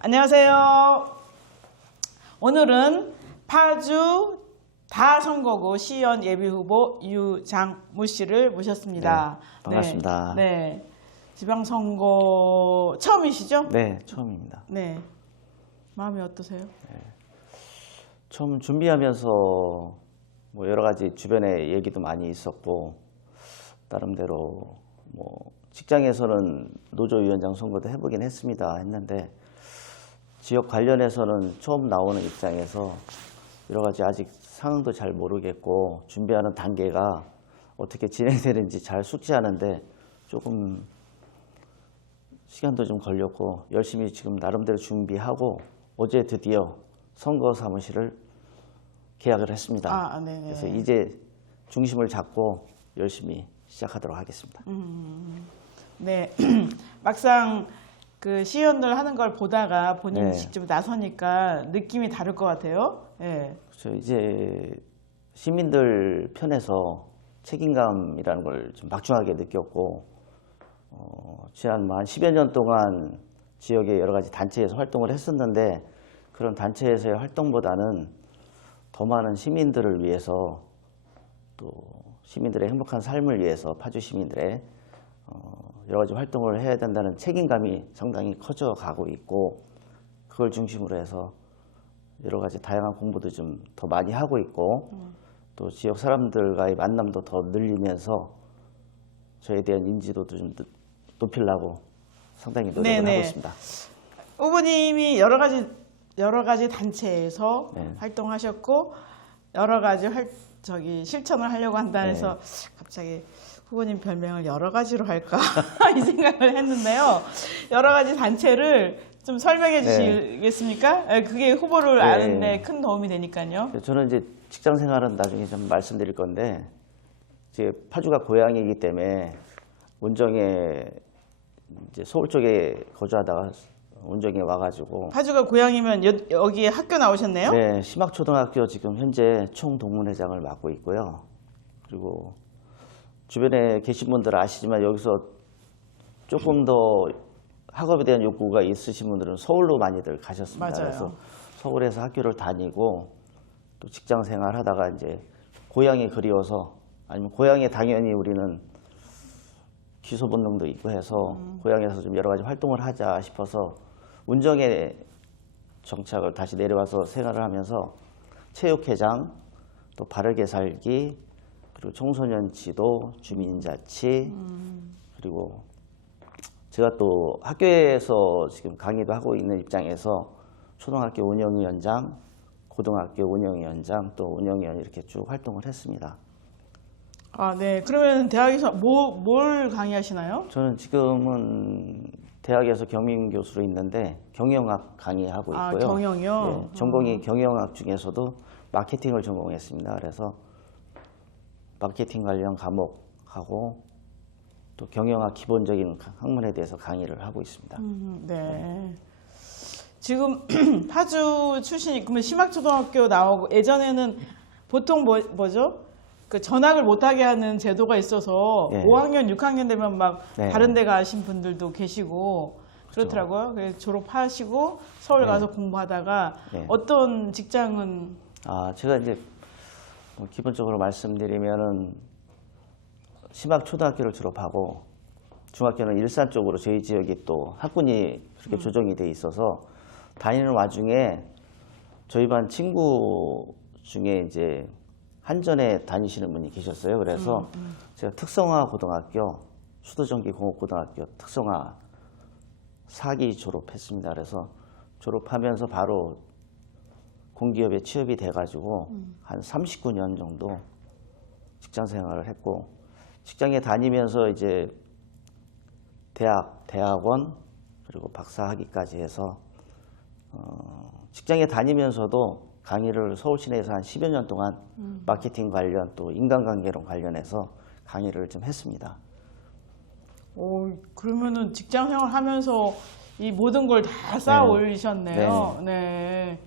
안녕하세요. 오늘은 파주 다선거구 시의원 예비후보 유장무 씨를 모셨습니다. 네, 반갑습니다. 네, 지방선거 처음이시죠? 네, 처음입니다. 네, 마음이 어떠세요? 처음 준비하면서 뭐 여러 가지 주변에 얘기도 많이 있었고, 나름대로 뭐 직장에서는 노조위원장 선거도 해보긴 했는데 지역 관련해서는 처음 나오는 입장에서 여러 가지 아직 상황도 잘 모르겠고 준비하는 단계가 어떻게 진행되는지 잘 숙지하는데 조금 시간도 좀 걸렸고 열심히 지금 나름대로 준비하고 어제 드디어 선거 사무실을 계약을 했습니다. 네네. 그래서 이제 중심을 잡고 열심히 시작하도록 하겠습니다. 네, 막상 그 시의원들 하는 걸 보다가 본인이 네. 직접 나서니까 느낌이 다를 것 같아요. 네. 그렇죠. 이제 시민들 편에서 책임감이라는 걸 좀 막중하게 느꼈고 지난 한 10여 년 동안 지역의 여러 가지 단체에서 활동을 했었는데 그런 단체에서의 활동보다는 더 많은 시민들을 위해서 또 시민들의 행복한 삶을 위해서 파주 시민들의 여러 가지 활동을 해야 된다는 책임감이 상당히 커져가고 있고 그걸 중심으로 해서 여러 가지 다양한 공부도 좀 더 많이 하고 있고 또 지역 사람들과의 만남도 더 늘리면서 저에 대한 인지도도 좀 높이려고 상당히 노력을 네네. 하고 있습니다. 후보님이 여러 가지 단체에서 네. 활동하셨고 여러 가지 실천을 하려고 한다 해서 갑자기 후보님 별명을 여러 가지로 할까 이 생각을 했는데요. 여러 가지 단체를 좀 설명해 주시겠습니까? 그게 후보를 아는 데 큰 도움이 되니까요. 저는 이제 직장 생활은 나중에 좀 말씀드릴 건데 이제 파주가 고향이기 때문에 운정에 이제 서울 쪽에 거주하다가 운정에 와가지고 파주가 고향이면 여기에 학교 나오셨네요? 네, 심학초등학교 지금 현재 총동문회장을 맡고 있고요. 그리고 주변에 계신 분들 아시지만 여기서 조금 더 학업에 대한 욕구가 있으신 분들은 서울로 많이들 가셨습니다. 맞아요. 그래서 서울에서 학교를 다니고 또 직장 생활 하다가 이제 고향이 그리워서 아니면 고향에 당연히 우리는 기소 본능도 있고 해서 고향에서 좀 여러 가지 활동을 하자 싶어서 운정에 정착을 다시 내려와서 생활을 하면서 체육회장, 또 바르게 살기, 그리고 청소년 지도, 주민자치, 그리고 제가 또 학교에서 지금 강의도 하고 있는 입장에서 초등학교 운영위원장, 고등학교 운영위원장, 또 운영위원 이렇게 쭉 활동을 했습니다. 네. 그러면 대학에서 뭘 강의하시나요? 저는 지금은 대학에서 경영교수로 있는데 경영학 강의하고 있고요. 경영이요? 예, 전공이 경영학 중에서도 마케팅을 전공했습니다. 그래서 마케팅 관련 과목하고 또 경영학 기본적인 학문에 대해서 강의를 하고 있습니다. 네. 지금 파주 출신이 그러면 심학초등학교 나오고 예전에는 보통 뭐죠? 그 전학을 못하게 하는 제도가 있어서 5학년, 6학년 되면 막 다른 데 가신 분들도 계시고 그렇더라고요. 그래서 졸업하시고 서울 가서 공부하다가 어떤 직장은? 제가 이제 기본적으로 말씀드리면은 심학초등학교를 졸업하고 중학교는 일산 쪽으로 저희 지역이 또 학군이 그렇게 조정이 돼 있어서 다니는 와중에 저희 반 친구 중에 이제 한전에 다니시는 분이 계셨어요. 그래서 제가 특성화 고등학교, 수도전기공업고등학교 특성화 4기 졸업했습니다. 그래서 졸업하면서 바로 공기업에 취업이 돼가지고 한 39년 정도 직장 생활을 했고 직장에 다니면서 이제 대학원 그리고 박사학위까지 해서 직장에 다니면서도 강의를 서울 시내에서 한 10여 년 동안 마케팅 관련 또 인간관계론 관련해서 강의를 좀 했습니다. 그러면은 직장 생활 하면서 이 모든 걸 다 쌓아 올리셨네요. 네.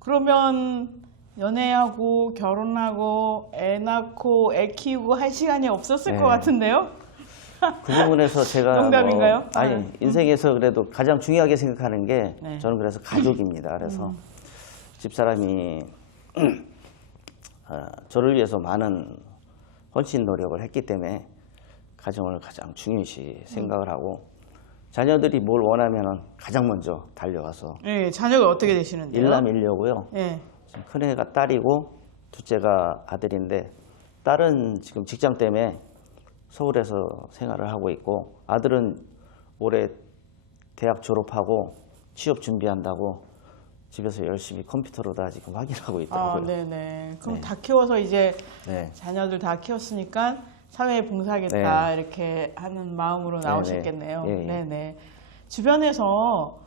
그러면 연애하고 결혼하고 애 낳고 애 키우고 할 시간이 없었을 것 같은데요? 그 부분에서 제가 농담인가요? 아니 인생에서 그래도 가장 중요하게 생각하는 게 네. 저는 그래서 가족입니다. 그래서 집사람이 저를 위해서 많은 헌신 노력을 했기 때문에 가정을 가장 중요시 생각을 하고 자녀들이 뭘 원하면 가장 먼저 달려가서 예, 자녀가 어떻게 되시는데요? 일남일녀고요. 예. 지금 큰애가 딸이고 둘째가 아들인데 딸은 지금 직장 때문에 서울에서 생활을 하고 있고 아들은 올해 대학 졸업하고 취업 준비한다고 집에서 열심히 컴퓨터로 다 지금 확인하고 아, 있더라고요. 네네. 그럼 네. 다 키워서 이제 네. 자녀들 다 키웠으니까 사회에 봉사하겠다 네. 이렇게 하는 마음으로 네, 나오셨겠네요. 네. 예, 예. 네네. 주변에서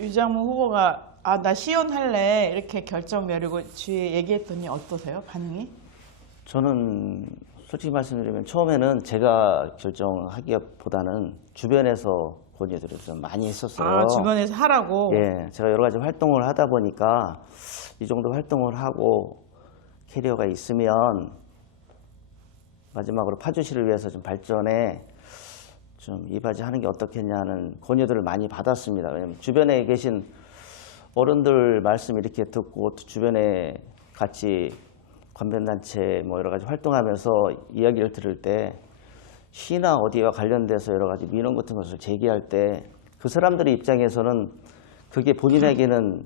유장무 후보가 아, 나 시연할래 이렇게 결정 내리고 주위에 얘기했더니 어떠세요? 반응이? 저는 솔직히 말씀드리면 처음에는 제가 결정하기보다는 주변에서 권유들을 좀 많이 했었어요. 아, 주변에서 하라고? 예, 제가 여러 가지 활동을 하다 보니까 이 정도 활동을 하고 캐리어가 있으면 마지막으로 파주시를 위해서 좀 발전에 좀 이바지하는 게 어떻겠냐는 권유들을 많이 받았습니다. 왜냐하면 주변에 계신 어른들 말씀 이렇게 듣고 또 주변에 같이 관변단체 뭐 여러 가지 활동하면서 이야기를 들을 때 시나 어디와 관련돼서 여러 가지 민원 같은 것을 제기할 때 그 사람들의 입장에서는 그게 본인에게는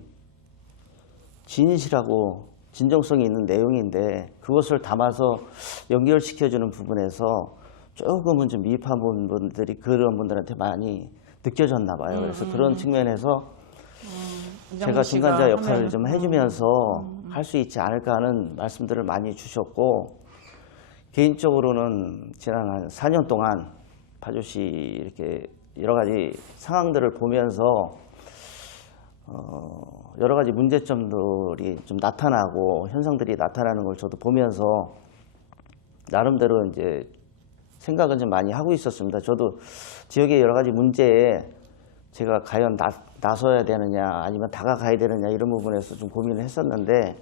진실하고 진정성이 있는 내용인데 그것을 담아서 연결시켜주는 부분에서 조금은 좀 미흡한 분들이 그런 분들한테 많이 느껴졌나 봐요. 그래서 그런 측면에서 제가 중간자 역할을 좀 해주면서 할 수 있지 않을까 하는 말씀들을 많이 주셨고 개인적으로는 지난 한 4년 동안 파주시 이렇게 여러 가지 상황들을 보면서 여러 가지 문제점들이 좀 나타나고 현상들이 나타나는 걸 저도 보면서 나름대로 이제 생각은 좀 많이 하고 있었습니다. 저도 지역의 여러 가지 문제에 제가 과연 나서야 되느냐 아니면 다가가야 되느냐 이런 부분에서 좀 고민을 했었는데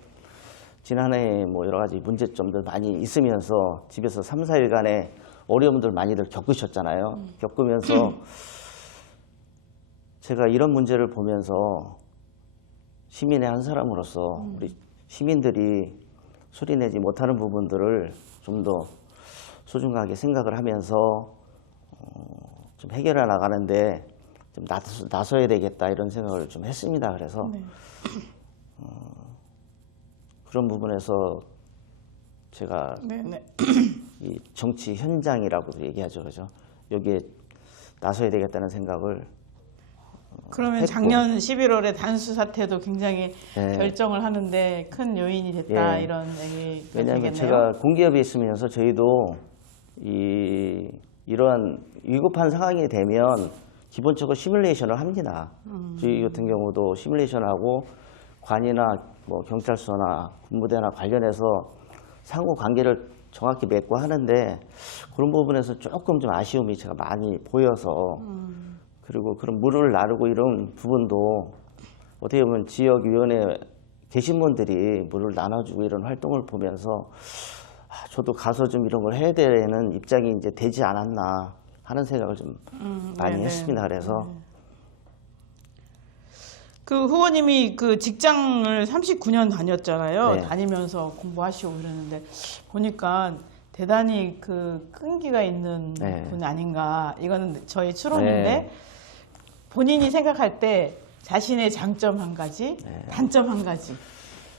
지난해 뭐 여러 가지 문제점들 많이 있으면서 집에서 3, 4일간의 어려움들 많이들 겪으셨잖아요. 겪으면서 제가 이런 문제를 보면서 시민의 한 사람으로서 우리 시민들이 소리내지 못하는 부분들을 좀 더 소중하게 생각을 하면서 좀 해결해 나가는데 좀 나서야 되겠다 이런 생각을 좀 했습니다. 그래서 네. 그런 부분에서 제가 네네. 이 정치 현장이라고도 얘기하죠, 그죠? 여기에 나서야 되겠다는 생각을 그러면 했고. 작년 11월에 단수 사태도 굉장히 네. 결정을 하는데 큰 요인이 됐다 예. 이런 얘기가 왜냐하면 되겠네요. 제가 공기업에 있으면서 저희도 이러한 위급한 상황이 되면 기본적으로 시뮬레이션을 합니다. 저희 같은 경우도 시뮬레이션하고 관이나 뭐 경찰서나 군부대나 관련해서 상호 관계를 정확히 맺고 하는데 그런 부분에서 조금 좀 아쉬움이 제가 많이 보여서 그리고 그런 물을 나르고 이런 부분도 어떻게 보면 지역위원회 계신 분들이 물을 나눠주고 이런 활동을 보면서 저도 가서 좀 이런 걸 해야 되는 입장이 이제 되지 않았나 하는 생각을 좀 많이 네네. 했습니다. 그래서 그 후보님이 그 직장을 39년 다녔잖아요. 네. 다니면서 공부하시고 그러는데 보니까 대단히 그 끈기가 있는 네. 분 아닌가. 이거는 저희 추론인데 네. 본인이 생각할 때 자신의 장점 한 가지, 단점 한 가지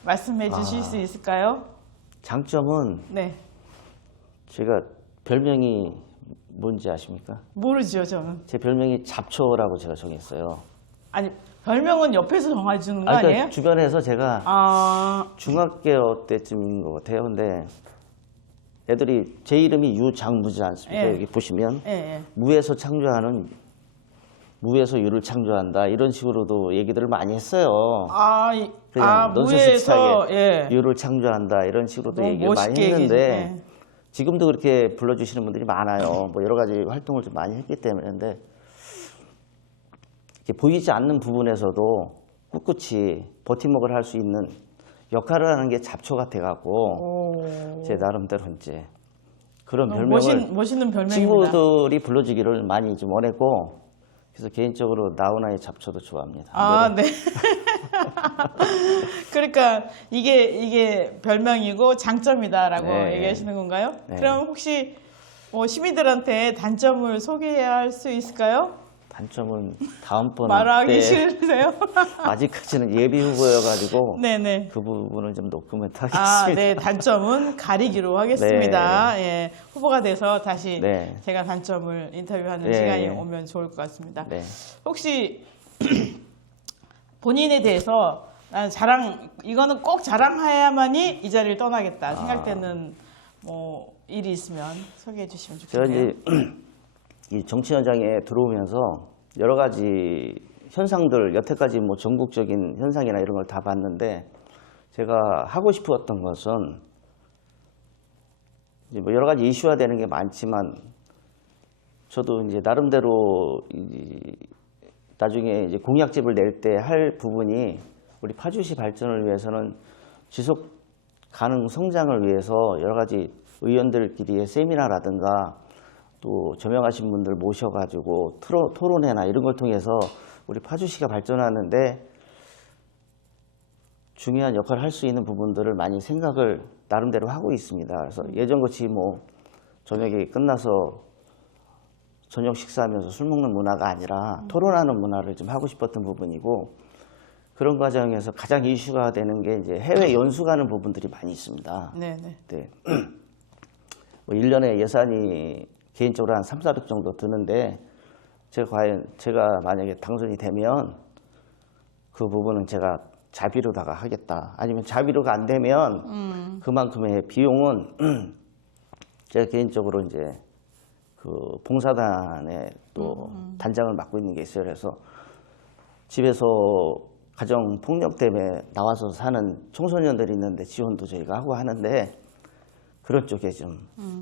말씀해 주실 수 있을까요? 장점은 네. 제가 별명이 뭔지 아십니까? 모르죠, 저는. 제 별명이 잡초라고 제가 정했어요. 아니, 별명은 옆에서 정해주는 거 그러니까 아니에요? 주변에서 제가 아, 중학교 때쯤인 것 같아요. 근데 애들이 제 이름이 유장무지 않습니까? 예. 여기 보시면 예, 예. 무에서 창조하는 무에서 유를 창조한다 이런 식으로도 얘기들을 많이 했어요. 그냥 넌센스 무에서, 비슷하게 예. 유를 창조한다 이런 식으로도 너무 얘기를 많이 멋있게 했는데 얘기해. 지금도 그렇게 불러주시는 분들이 많아요. 뭐 여러 가지 활동을 좀 많이 했기 때문에 근데 이렇게 보이지 않는 부분에서도 꿋꿋이 버팀목을 할 수 있는 역할을 하는 게 잡초 같아갖고 오. 제 나름대로 이제 그런 별명을 멋있는 별명입니다. 친구들이 불러주기를 많이 좀 원했고, 그래서 개인적으로 나훈아의 잡초도 좋아합니다. 아, 네. 그러니까 이게 별명이고 장점이다라고 네. 얘기하시는 건가요? 네. 그럼 혹시 시민들한테 단점을 소개할 수 있을까요? 단점은 다음번에 말하기 싫으세요? 아직까지는 예비 후보여가지고 네네. 그 부분은 좀 노코멘트 아, 하겠습니다. 네. 단점은 가리기로 하겠습니다. 예. 후보가 돼서 다시 네. 제가 단점을 인터뷰하는 네. 시간이 오면 좋을 것 같습니다. 네. 혹시 본인에 대해서 난 이거는 꼭 자랑해야만이 이 자리를 떠나겠다 생각되는 일이 있으면 소개해 주시면 제가 좋겠네요. 이제 이 정치 현장에 들어오면서 여러 가지 현상들, 여태까지 뭐 전국적인 현상이나 이런 걸 다 봤는데, 제가 하고 싶었던 것은 이제 뭐 여러 가지 이슈화 되는 게 많지만, 저도 이제 나름대로 나중에 이제 공약집을 낼 때 할 부분이 우리 파주시 발전을 위해서는 지속 가능 성장을 위해서 여러 가지 의원들끼리의 세미나라든가 또 저명하신 분들 모셔가지고 토론회나 이런 걸 통해서 우리 파주시가 발전하는데 중요한 역할을 할 수 있는 부분들을 많이 생각을 나름대로 하고 있습니다. 그래서 예전같이 뭐 저녁에 끝나서 저녁 식사하면서 술 먹는 문화가 아니라 토론하는 문화를 좀 하고 싶었던 부분이고, 그런 과정에서 가장 이슈가 되는 게 이제 해외 연수 가는 부분들이 많이 있습니다. 네네. 네. 뭐 1년에 예산이 개인적으로 한 3, 400 정도 드는데, 제가 만약에 당선이 되면 그 부분은 제가 자비로다가 하겠다. 아니면 자비로가 안 되면 그만큼의 비용은 제가 개인적으로 이제 그 봉사단에 또 단장을 맡고 있는 게 있어요. 그래서 집에서 가정 폭력 때문에 나와서 사는 청소년들이 있는데 지원도 저희가 하고 하는데, 그런 쪽에 좀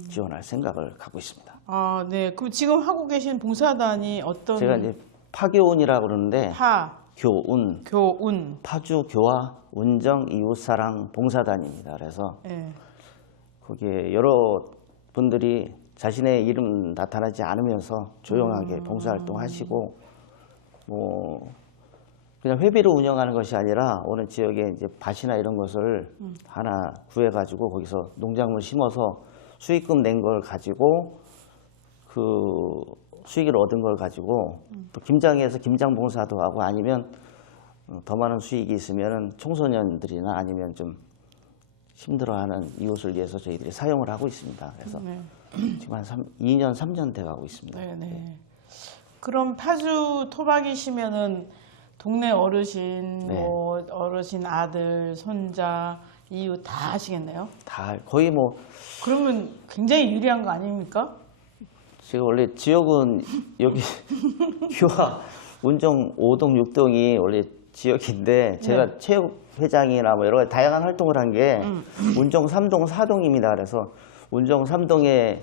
지원할 생각을 갖고 있습니다. 아, 네. 그럼 지금 하고 계신 봉사단이 어떤? 제가 이제 파교운이라고 그러는데, 교운, 교운, 파주 교화 운정 이웃사랑 봉사단입니다. 그래서 네. 거기에 여러 분들이 자신의 이름 나타나지 않으면서 조용하게 봉사활동하시고, 뭐 그냥 회비로 운영하는 것이 아니라 어느 지역에 이제 밭이나 이런 것을 하나 구해가지고 거기서 농작물 심어서 수익금 낸 걸 가지고 그 수익을 얻은 걸 가지고 또 김장에서 김장 봉사도 하고, 아니면 더 많은 수익이 있으면은 청소년들이나 아니면 좀 힘들어하는 이웃을 위해서 저희들이 사용을 하고 있습니다. 그래서 네. 지금 한 2년, 3년 돼 가고 있습니다. 네네. 그럼 파주 토박이시면은 동네 어르신, 네. 뭐 어르신 아들, 손자, 이웃 다 하시겠네요? 다 거의 뭐 그러면 굉장히 유리한 거 아닙니까? 제가 원래 지역은 여기 교화 운정 5동, 6동이 원래 지역인데, 제가 체육회장이나 뭐 여러 가지 다양한 활동을 한 게 운정 3동, 4동입니다. 그래서 운정 3동에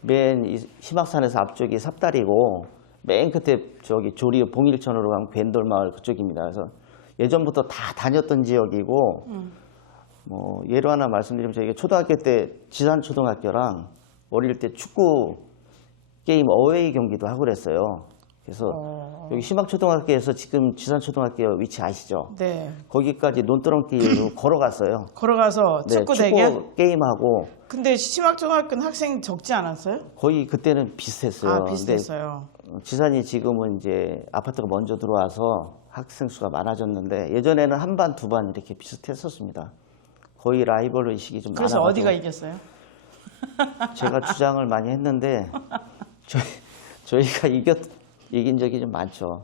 맨 희막산에서 앞쪽이 삽다리고, 맨 끝에 저기 조리 봉일천으로 가면 괜돌마을 그쪽입니다. 그래서 예전부터 다 다녔던 지역이고, 뭐 예로 하나 말씀드리면 저희가 초등학교 때 지산초등학교랑 어릴 때 축구 게임 어웨이 경기도 하고 그랬어요. 그래서 여기 희막초등학교에서 지금 지산초등학교 위치 아시죠? 네. 거기까지 논두렁길로 걸어갔어요. 걸어가서 네, 축구 대결? 축구 게임하고. 근데 시막중학교는 학생 적지 않았어요? 거의 그때는 비슷했어요. 아, 비슷했어요. 근데 지산이 지금은 이제 아파트가 먼저 들어와서 학생 수가 많아졌는데, 예전에는 한 반, 두 반 이렇게 비슷했었습니다. 거의 라이벌 의식이 좀 그래서 많아가지고. 어디가 이겼어요? 제가 주장을 많이 했는데 저희가 이긴 적이 좀 많죠.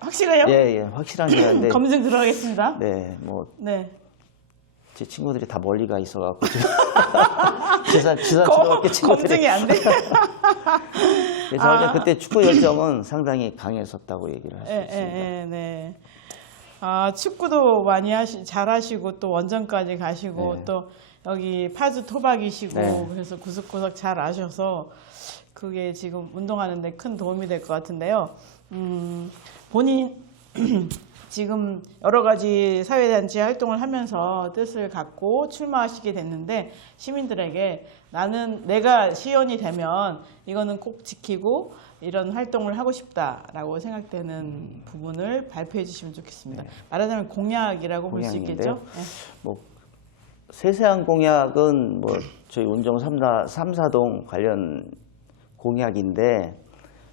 확실해요? 예, 확실한 게 한데. 검증 들어가겠습니다. 네, 뭐 네. 제 친구들이 다 멀리 가 있어갖고 지산 초등학교 친구들이. 검증이 안 돼. 그래서 그때 축구 열정은 상당히 강했었다고 얘기를 할 수 있습니다. 네. 아, 축구도 많이 잘하시고 또 원정까지 가시고 네. 또 여기 파주 토박이시고 네. 그래서 구석구석 잘 아셔서 그게 지금 운동하는 데 큰 도움이 될 것 같은데요. 본인 지금 여러 가지 사회단체 활동을 하면서 뜻을 갖고 출마하시게 됐는데 시민들에게 나는 내가 시의원이 되면 이거는 꼭 지키고 이런 활동을 하고 싶다라고 생각되는 부분을 발표해 주시면 좋겠습니다. 말하자면 공약이라고 볼 수 있겠죠? 네. 뭐 세세한 공약은 뭐 저희 운정 3사동 관련 공약인데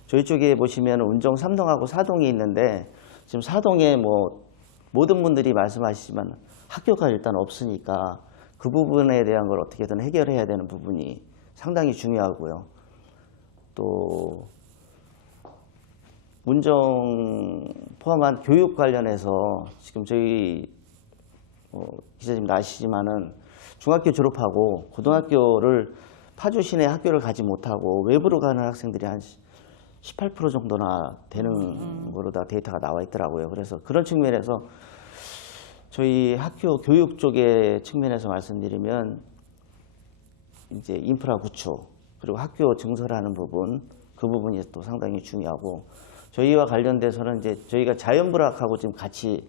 저희 쪽에 보시면 운정 3동하고 4동이 있는데 지금 4동에 뭐 모든 분들이 말씀하시지만 학교가 일단 없으니까 그 부분에 대한 걸 어떻게든 해결해야 되는 부분이 상당히 중요하고요. 또 운정 포함한 교육 관련해서 지금 저희 기자님도 아시지만은 중학교 졸업하고 고등학교를 파주 시내 학교를 가지 못하고 외부로 가는 학생들이 한 18% 정도나 되는 거로 다 데이터가 나와 있더라고요. 그래서 그런 측면에서 저희 학교 교육 쪽의 측면에서 말씀드리면 이제 인프라 구축 그리고 학교 증설하는 부분 그 부분이 또 상당히 중요하고 저희와 관련돼서는 이제 저희가 자연불학하고 지금 같이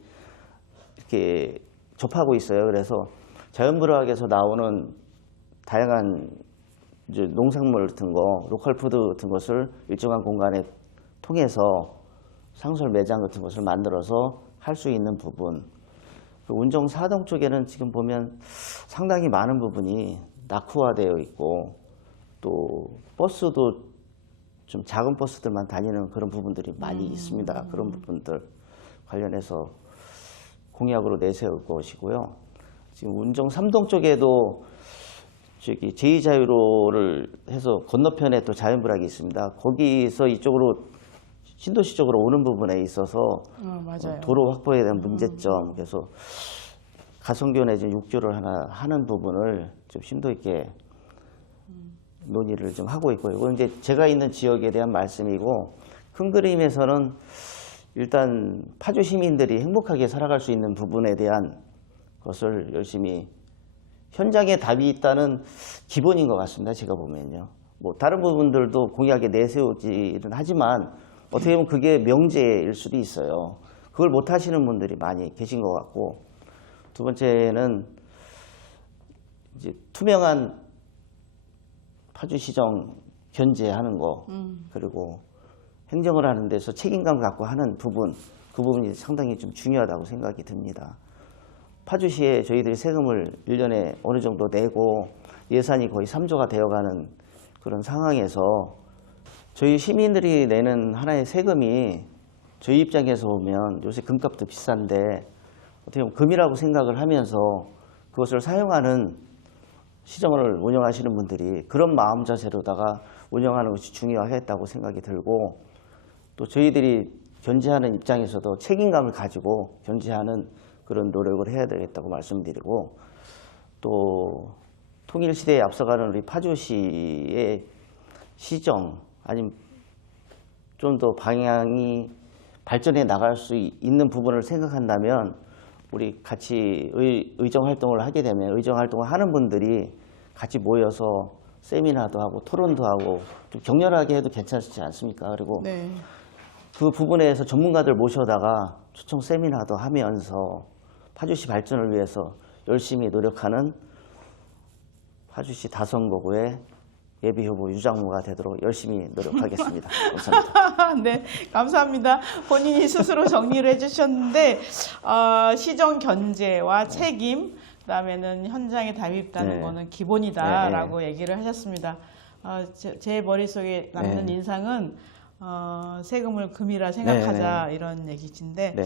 이렇게 접하고 있어요. 그래서 자연불학에서 나오는 다양한 이제 농산물 같은 거, 로컬 푸드 같은 것을 일정한 공간에 통해서 상설 매장 같은 것을 만들어서 할 수 있는 부분. 운정 4동 쪽에는 지금 보면 상당히 많은 부분이 낙후화되어 있고 또 버스도 좀 작은 버스들만 다니는 그런 부분들이 많이 있습니다. 그런 부분들 관련해서 공약으로 내세울 것이고요. 지금 운정 3동 쪽에도 저기 제2자유로를 해서 건너편에 또 자연불학이 있습니다. 거기서 이쪽으로 신도시 쪽으로 오는 부분에 있어서 맞아요. 도로 확보에 대한 문제점, 그래서 가성교 내지 육교를 하나 하는 부분을 좀 심도 있게 논의를 좀 하고 있고요. 이건 이제 제가 있는 지역에 대한 말씀이고 큰 그림에서는 일단 파주 시민들이 행복하게 살아갈 수 있는 부분에 대한 것을 열심히 현장에 답이 있다는 기본인 것 같습니다. 제가 보면요. 뭐 다른 부분들도 공약에 내세우지는 하지만 어떻게 보면 그게 명제일 수도 있어요. 그걸 못 하시는 분들이 많이 계신 것 같고 두 번째는 이제 투명한 파주시정 견제하는 거 그리고 행정을 하는 데서 책임감 갖고 하는 부분 그 부분이 상당히 좀 중요하다고 생각이 듭니다. 파주시에 저희들이 세금을 1년에 어느 정도 내고 예산이 거의 3조가 되어가는 그런 상황에서 저희 시민들이 내는 하나의 세금이 저희 입장에서 보면 요새 금값도 비싼데 어떻게 보면 금이라고 생각을 하면서 그것을 사용하는 시정을 운영하시는 분들이 그런 마음 자세로다가 운영하는 것이 중요하겠다고 생각이 들고 또 저희들이 견제하는 입장에서도 책임감을 가지고 견제하는 그런 노력을 해야 되겠다고 말씀드리고 또 통일시대에 앞서가는 우리 파주시의 시정 아니면 좀 더 방향이 발전해 나갈 수 있는 부분을 생각한다면 우리 같이 의정활동을 하게 되면 의정활동을 하는 분들이 같이 모여서 세미나도 하고 토론도 하고 좀 격렬하게 해도 괜찮지 않습니까? 그리고 네. 그 부분에서 전문가들 모셔다가 초청 세미나도 하면서 파주시 발전을 위해서 열심히 노력하는 파주시 다선거구의 예비후보 유장무가 되도록 열심히 노력하겠습니다. 감사합니다. 네, 감사합니다. 본인이 스스로 정리를 해주셨는데 시정 견제와 책임, 그다음에는 현장에 답이 있다는 네. 거는 기본이다라고 얘기를 하셨습니다. 제 머릿속에 남는 네. 인상은 세금을 금이라 생각하자 이런 얘기인데 네.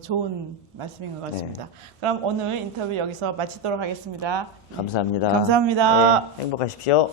좋은 말씀인 것 같습니다. 그럼 오늘 인터뷰 여기서 마치도록 하겠습니다. 감사합니다. 감사합니다. 네, 행복하십시오.